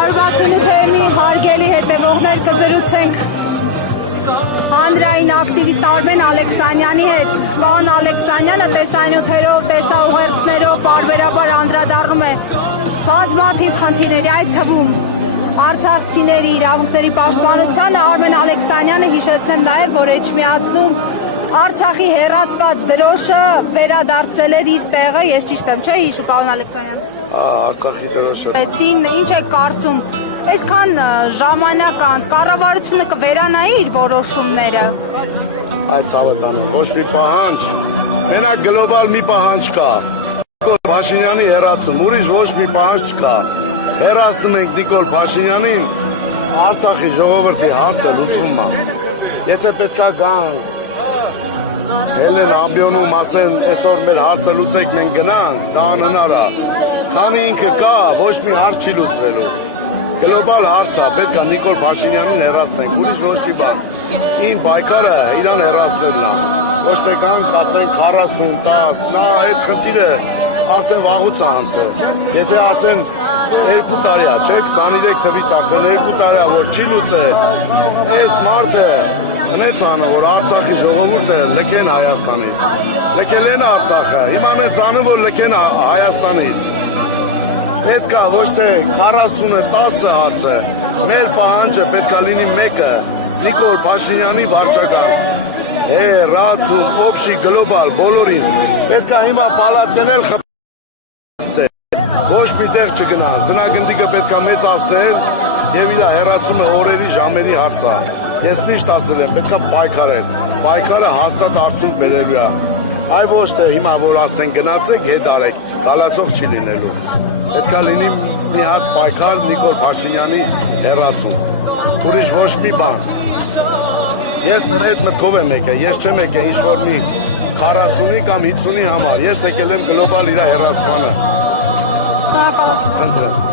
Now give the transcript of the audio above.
168-ի հարգելի հետևողներ կզրուցենք հանրային ակտիվիստ Արմեն Ալեքսանյանի հետ։ Պարոն Ալեքսանյանը տեսանյութերով, տեսաուղերձներով պարբերաբար անդրադառնում է բազմաթիվ խնդիրների, այդ թվում արցախցիների իրավունքների պաշտպանությանը։ Արմեն Ալեքսանյանը հիշեցնել նաև, որ Էջմիածնում Արցախի հեռացված դրոշը վերադարձրել էր իր տեղը, ես ճիշտ եմ, չէ՞ հիշու, պարոն Ալեքսանյան։ Արցախի դրոշը։ Ինչ եք կարծում, այսքան ժամանակ անց կառավարությունը կվերանայի իր որոշումները։ Այդ ցավետանը ոչ մի պահանջ, մենակ գլոբալ մի պահանջ կա։ Նիկոլ Փաշինյանի հեռացում, ուրիշ ոչ մի պահանջ չկա։ Հեռացնում ենք Նիկոլ Փաշինյանին, Արցախի ժողովրդի հարցը լուծվում է։ Եթե պետք է գան Հելեն ամբիոնում ասեն, այսօր մեր հարցը լուծեք, մենք գնանք, դա անհնար է։ Քանի ինքը կա, ոչ մի հարց չի լուծվելու։ Գլոբալ հարց է, պետք է Նիկոլ Փաշինյանին հեռացնենք, ուրիշ ոչ մի բան։ Ին պայքարը իրան հեռացնելն է։ Ոչ թե կանք ասենք 40, 10, նա այդ խնդիրը արդեն վաղուց է անցել։ Եթե արդեն 2 տարի է, չէ՞, 23 թվից արդեն 2 տարի է, որ չի լուծել։ Այս մարդը հնեց անը, որ Արցախի ժողովուրդը լքեն Հայաստանից։ Լքել են Արցախը, հիմա հնեց անը, որ լքեն Հայաստանից։ Պետք է ոչ թե 40-ը 10 հարցը, մեր պահանջը պետք է լինի մեկը, Նիկոլ Փաշինյանի վարչական։ Ռացում, օբշի, գլոբալ, բոլորին։ Պետք է հիմա պալատներել ոչ մի տեղ չգնան, ծնագնդիկը պետք է մեծացնել և իր հեռացումը օրերի, ժամերի հարց է։ Ես միշտ ասել եմ, պետք է պայքարել, պայքարը հաստատ արդյունք բերելու է։ Այ ոչ թե հիմա որ ասեն գնացեք, հետ արեք, հալածող չի լինելու։ Պետք է լինի մի հատ պայքար Նիկոլ Փաշինյանի հեռացում, ուրիշ ոչ մի բան։ Ես այդ մտքով եմ եկել, ես չեմ եկել ինչ-որ մի 40-ի կամ 50-ի համար, ես եկել եմ գլոբալ իր հեռացմանը։ Խնդրեմ։